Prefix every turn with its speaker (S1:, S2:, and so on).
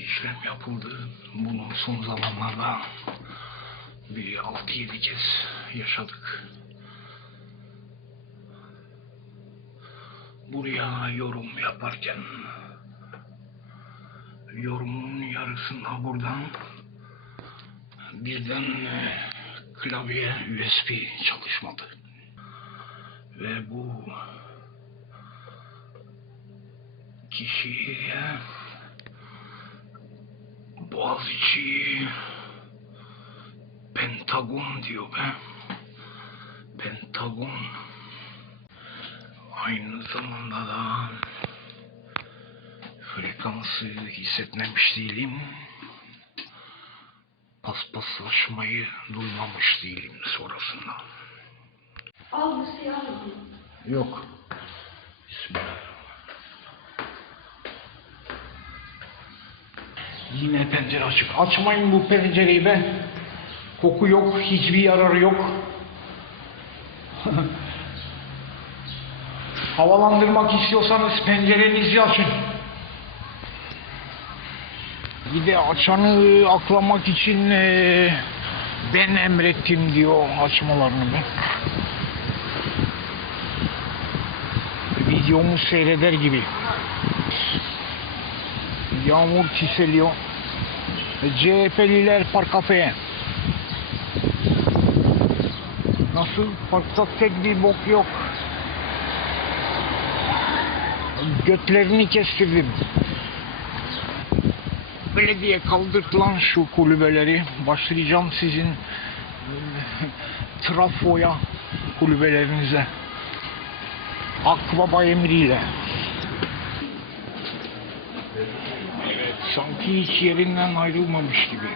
S1: işlem yapıldı. Bunu son zamanlarda bir 6-7 kez yaşadık. Buraya yorum yaparken yorumun yarısında buradan birden e, klavye USB çalışmadı. Ve bu kişiye Boğaziçi Pentagon diyor be. Pentagon. Aynı zamanda da frekansı hissetmemiş değilim. Paspaslaşmayı duymamış değilim sonrasında.
S2: Al bu siyah mı?
S1: Yok. Yine pencere açık. Açmayın bu pencereyi be. Koku yok, hiçbir yararı yok. Havalandırmak istiyorsanız pencerenizi açın. Bir de açanı aklamak için eee, ben emrettim diyor açmalarını be. Videomu seyreder gibi. Yağmur çiseliyor. CHP'liler park kafeye. Nasıl? Parkta tek bir bok yok. Götlerini kestirdim. Belediye kaldırdı lan şu kulübeleri. Başlayacağım sizin trafoya kulübelerinize. Akbaba emriyle. Sanki hiç yerinden ayrılmamış gibi.